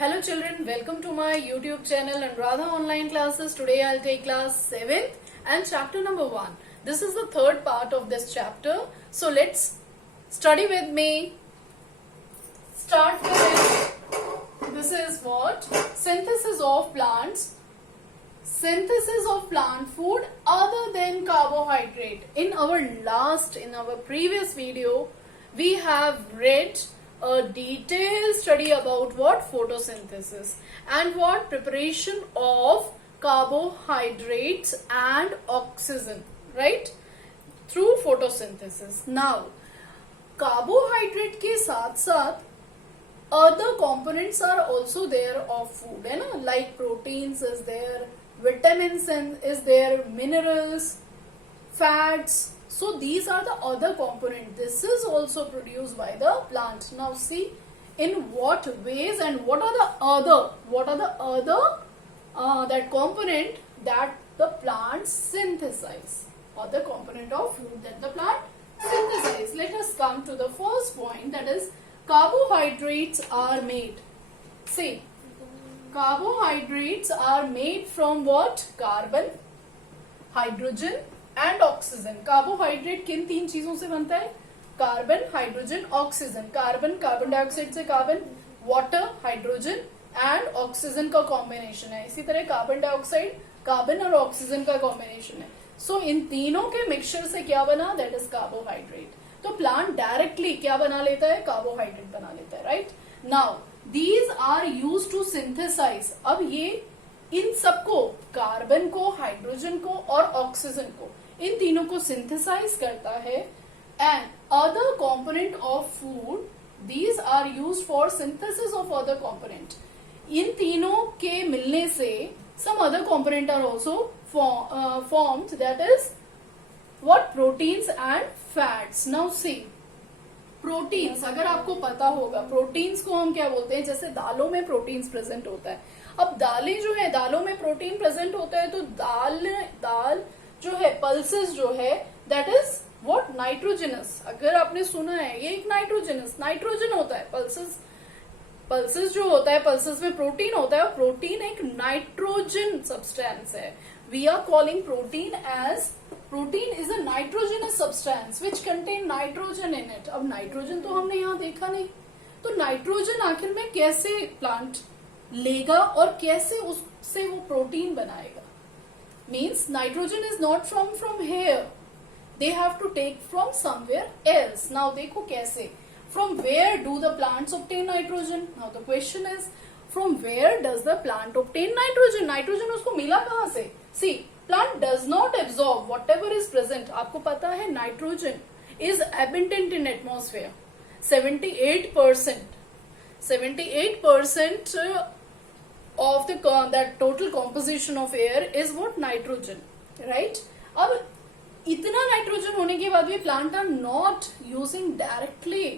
Hello children, welcome to my YouTube channel Anuradha Online Classes. Today I'll take class 7th and chapter number 1. This is the third part of this chapter. So let's study with me. Start with, this is what? Synthesis of plants. Synthesis of plant food other than carbohydrate. In our previous video, we have read a detailed study about what? Photosynthesis and what? Preparation of carbohydrates and oxygen, right? Through photosynthesis. Now, carbohydrate के साथ साथ other components are also there of food, है ना? Like proteins is there, vitamins is there, minerals, fats. So these are the other components. This is also produced by the plant. Now see in what ways and what are the other that component that the plant synthesize. Other component of food that the plant synthesize. Let us come to the first point, that is carbohydrates are made. See, carbohydrates are made from what? Carbon, hydrogen and oxygen. Carbohydrate किन तीन चीजों से बनता है? Carbon, hydrogen, oxygen. Carbon, carbon dioxide से carbon, water, hydrogen and oxygen का combination है. इसी तरह कार्बन डाइऑक्साइड, कार्बन और ऑक्सीजन का कॉम्बिनेशन है. सो इन तीनों के मिक्सचर से क्या बना? That is carbohydrate. तो प्लांट डायरेक्टली क्या बना लेता है? कार्बोहाइड्रेट बना लेता है, right? Now these are use to synthesize. अब ये इन सबको, कार्बन को, हाइड्रोजन को और ऑक्सीजन को, इन तीनों को सिंथेसाइज करता है. And other component of food, these are used for synthesis of other component. इन तीनों के मिलने से some other component are also formed, that is what? Proteins and fats. Now see, proteins अगर आपको पता होगा, प्रोटीन्स को हम क्या बोलते हैं? जैसे दालों में प्रोटीन्स प्रेजेंट होता है. अब दालें जो है, दालों में प्रोटीन प्रेजेंट होता है, तो दाल जो है, पल्सेस जो है, दैट इज व्हाट? नाइट्रोजनस. अगर आपने सुना है, ये एक नाइट्रोजन होता है. पल्सेस जो होता है, पल्सेस में प्रोटीन होता है, और प्रोटीन एक नाइट्रोजन सब्सटेंस है. We are calling protein as, protein is a nitrogenous substance which contain nitrogen in it. अब नाइट्रोजन तो हमने यहाँ देखा नहीं, तो नाइट्रोजन आखिर में कैसे प्लांट लेगा और कैसे उससे वो प्रोटीन बनाएगा? Means nitrogen is not from here, they have to take from somewhere else. Now देखो कैसे, from where do the plants obtain nitrogen? Now the question is, from where does the plant obtain nitrogen? Nitrogen उसको मिला कहां से? See, plant does not absorb whatever is present. आपको पता है nitrogen is abundant in atmosphere. 78% of that total composition of air is what? Nitrogen, right? अब इतना nitrogen होने के बाद भी plant are not using directly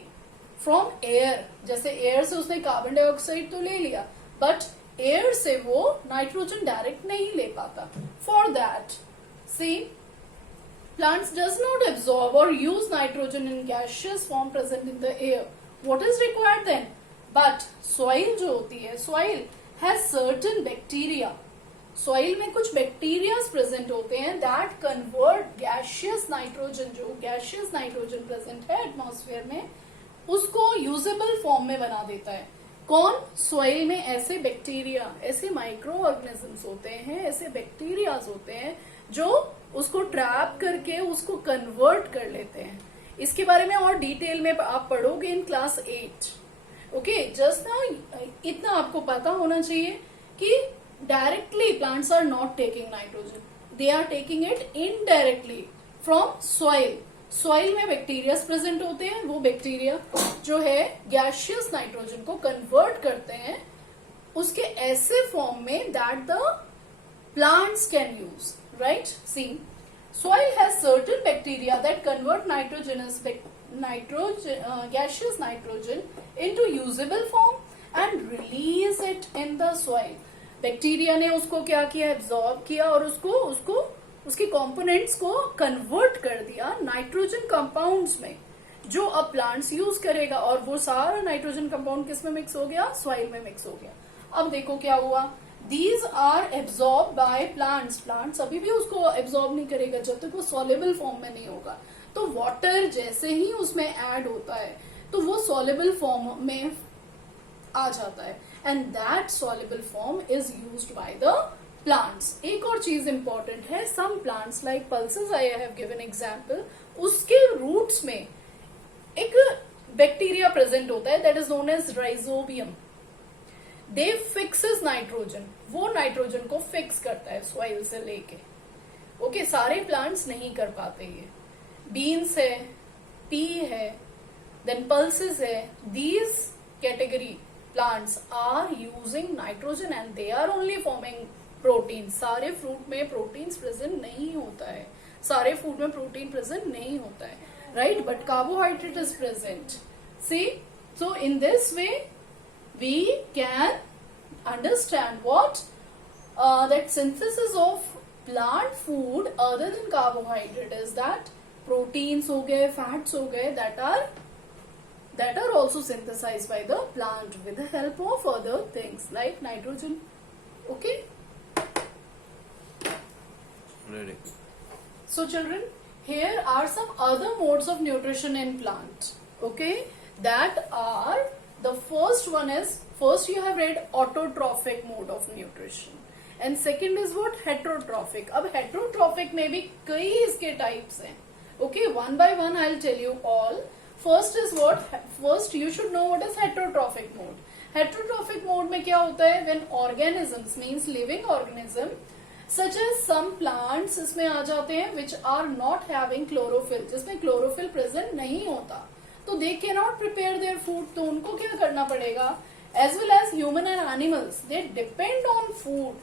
from air. जैसे एयर से उसने कार्बन डाइऑक्साइड तो ले लिया, बट एयर से वो नाइट्रोजन डायरेक्ट नहीं ले पाता. For that, see, plants does not absorb or use nitrogen in gaseous form present in the air. What is required then? But soil जो होती है, soil has certain bacteria. Soil में कुछ bacteria present होते हैं that convert gaseous nitrogen, जो gaseous nitrogen present है atmosphere में, उसको usable form में बना देता है. कौन? soil में ऐसे bacteria, ऐसे micro organisms होते हैं, ऐसे bacteria होते हैं जो उसको ट्रैप करके उसको कन्वर्ट कर लेते हैं. इसके बारे में और डिटेल में आप पढ़ोगे इन क्लास 8. ओके, जस्ट ना इतना आपको पता होना चाहिए कि directly plants are not taking nitrogen, they are taking it indirectly from soil. Soil में बैक्टीरिया प्रेजेंट होते हैं, वो बैक्टीरिया जो है गैसियस नाइट्रोजन को कन्वर्ट करते हैं उसके ऐसे फॉर्म में that the plants can use. Right? See, soil has certain bacteria that convert gaseous nitrogen into usable form and release it in the soil. Bacteria ने उसको क्या किया? Absorb किया और उसको उसके components को convert कर दिया नाइट्रोजन compounds में, जो अब प्लांट्स यूज करेगा, और वो सारा नाइट्रोजन कंपाउंड किस में मिक्स हो गया? सॉइल में मिक्स हो गया. अब देखो क्या हुआ, these are absorbed by plants. Plants अभी भी उसको एब्जॉर्ब नहीं करेगा जब तक वो सॉल्युबल फॉर्म में नहीं होगा. तो वाटर जैसे ही उसमें ऐड होता है तो वो सॉल्युबल फॉर्म में आ जाता है, and that soluble form is used by the plants. एक और चीज इंपॉर्टेंट है, some plants like pulses, I have given example, उसके रूट्स में एक बैक्टीरिया प्रेजेंट होता है that is known as rhizobium. They fixes nitrogen, वो नाइट्रोजन को फिक्स करता है सॉइल से लेके. ओके, सारे प्लांट्स नहीं कर पाते ये. बीन्स है, पी है, देन पल्सेस है. These category plants are using nitrogen and they are only forming protein. सारे फ्रूट में प्रोटीन्स प्रेजेंट नहीं होता है, सारे फूड में प्रोटीन प्रेजेंट नहीं होता है, right, but carbohydrate is present. See, so in this way we can understand what that synthesis of plant food other than carbohydrate is that proteins हो गए, fats हो गए, that are also synthesized by the plant with the help of other things like nitrogen. Okay, ready. So children, here are some other modes of nutrition in plant. Okay, that are, the first one is, first you have read autotrophic mode of nutrition and second is what, heterotrophic. अब heterotrophic में भी कई इसके types हैं. Okay, one by one I'll tell you all. First is what, first you should know what is heterotrophic mode. Heterotrophic mode में क्या होता है, when organisms means living organism such as some plants इसमें आ जाते हैं which are not having chlorophyll, जिसमें chlorophyll present नहीं होता, तो they cannot prepare their food. तो उनको क्या करना पड़ेगा, as well as human and animals, they depend on food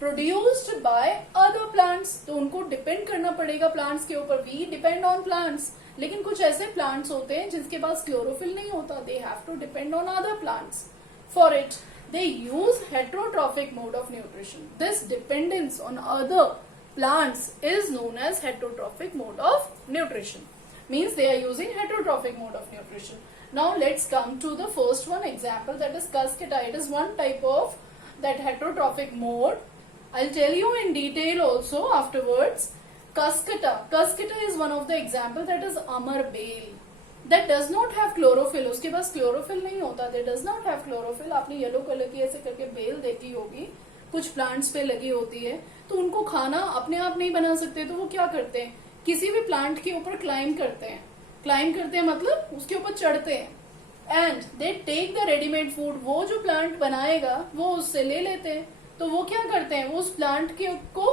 produced by other plants. तो उनको depend करना पड़ेगा plants के ऊपर. We depend on plants. लेकिन कुछ ऐसे plants होते हैं जिनके पास chlorophyll नहीं होता. They have to depend on other plants. For it, they use heterotrophic mode of nutrition. This dependence on other plants is known as heterotrophic mode of nutrition. Means they are using heterotrophic mode of nutrition. Now let's come to the first one example, that is cuscuta. It is one type of that heterotrophic mode. I'll tell you in detail also afterwards. Cuscuta. Cuscuta is one of the example, that is amar bale. That does not have chlorophyll. उसके पास chlorophyll नहीं होता. That does not have chlorophyll. आपने yellow colour की ऐसे करके bell देखी होगी, कुछ प्लांट्स पे लगी होती है. तो उनको खाना अपने आप नहीं बना सकते, तो वो क्या करते हैं, किसी भी प्लांट के ऊपर क्लाइंब करते हैं. क्लाइंब करते हैं मतलब उसके ऊपर चढ़ते हैं. And they take the readymade food. वो जो प्लांट बनाएगा वो उससे ले लेते हैं. तो वो क्या करते हैं, वो उस प्लांट के को,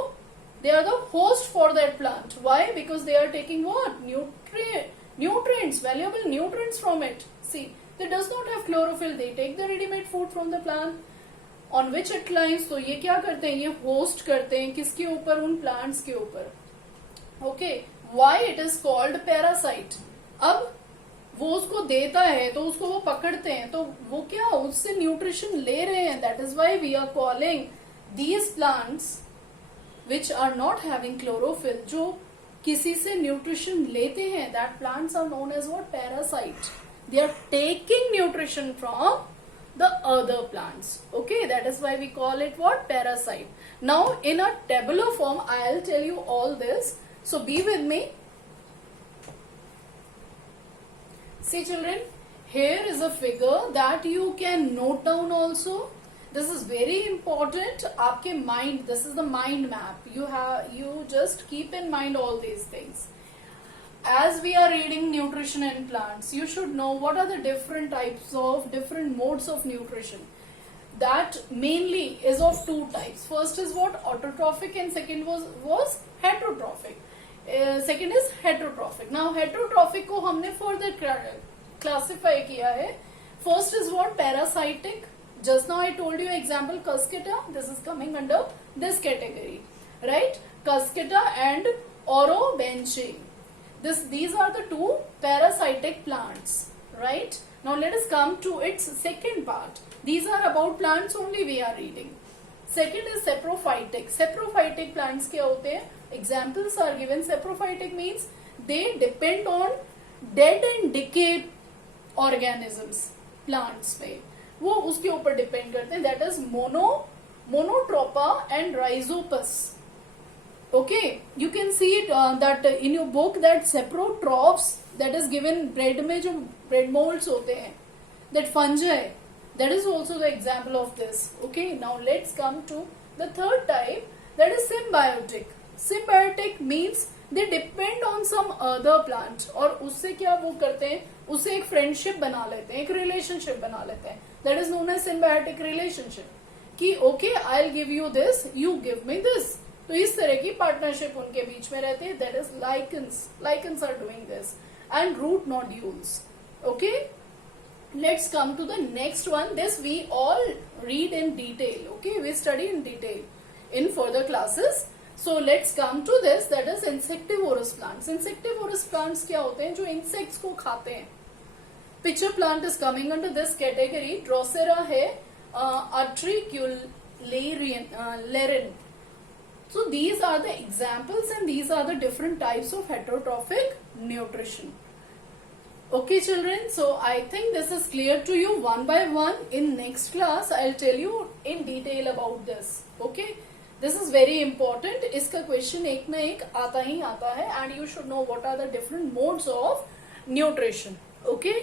they are the host for that plant. Why? Because they are taking what, nutrients, valuable nutrients from it. See, they does not have chlorophyll. They take the ready-made food from the plant on which it climbs. तो ये क्या करते हैं, ये host करते हैं किसके ऊपर, उन प्लांट्स के ऊपर. Okay, why it is called parasite. अब वो उसको देता है तो उसको वो पकड़ते हैं, तो वो क्या उससे न्यूट्रिशन ले रहे हैं. That is why we are calling these plants which are not having chlorophyll, जो किसी से न्यूट्रिशन लेते हैं, that plants are known as what, parasite. They are taking nutrition from the other plants. Okay, that is why we call it what, parasite. Now in a tabular form I'll tell you all this, so be with me. See children, here is a figure that you can note down also. This is very important. आपके mind, this is the mind map. You just keep in mind all these things. As we are reading nutrition in plants, you should know what are the different types of different modes of nutrition. That mainly is of two types. First is what, autotrophic, and second was heterotrophic. Second is heterotrophic. Now heterotrophic को हमने further classify किया है. First is what, parasitic. Just now I told you example cuscuta. This is coming under this category, right? Cuscuta and orobanche. These are the two parasitic plants, right? Now let us come to its second part. These are about plants only we are reading. Second is saprophytic. Saprophytic plants क्या होते हैं? Examples are given. Saprophytic means they depend on dead and decay organisms, plants में. वो उसके ऊपर depend करते हैं. That is Monotropa and Rhizopus. Okay, you can see it that in your book that saprotrophs that is given bread में जो bread molds होते हैं, that fungi, that is also the example of this. Okay, now let's come to the third type, that is symbiotic. Symbiotic means they depend on some other plant और उससे क्या वो करते हैं, उससे एक friendship बना लेते हैं, एक relationship बना लेते हैं. That is known as symbiotic relationship. कि okay, I'll give you this, you give me this. तो इस तरह की पार्टनरशिप उनके बीच में रहती है. That is lichens are doing this. And root nodules. Okay, let's come to the next one. This we all read in detail. Okay, we study in detail in further classes. So let's come to this, that is insectivorous plants. Insectivorous plants क्या होते हैं? जो insects को खाते हैं. Pitcher plant is coming under this category. Drosera है, Utricularia. So these are the examples and these are the different types of heterotrophic nutrition. Okay children, so I think this is clear to you one by one. In next class I'll tell you in detail about this. Okay, this is very important. इसका question एक ना एक आता ही आता है and you should know what are the different modes of nutrition. Okay,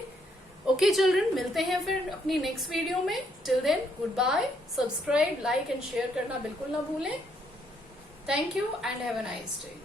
okay children, मिलते हैं फिर अपनी next video में. Till then, goodbye. Subscribe, like and share करना बिल्कुल ना भूलें. Thank you and have a nice day.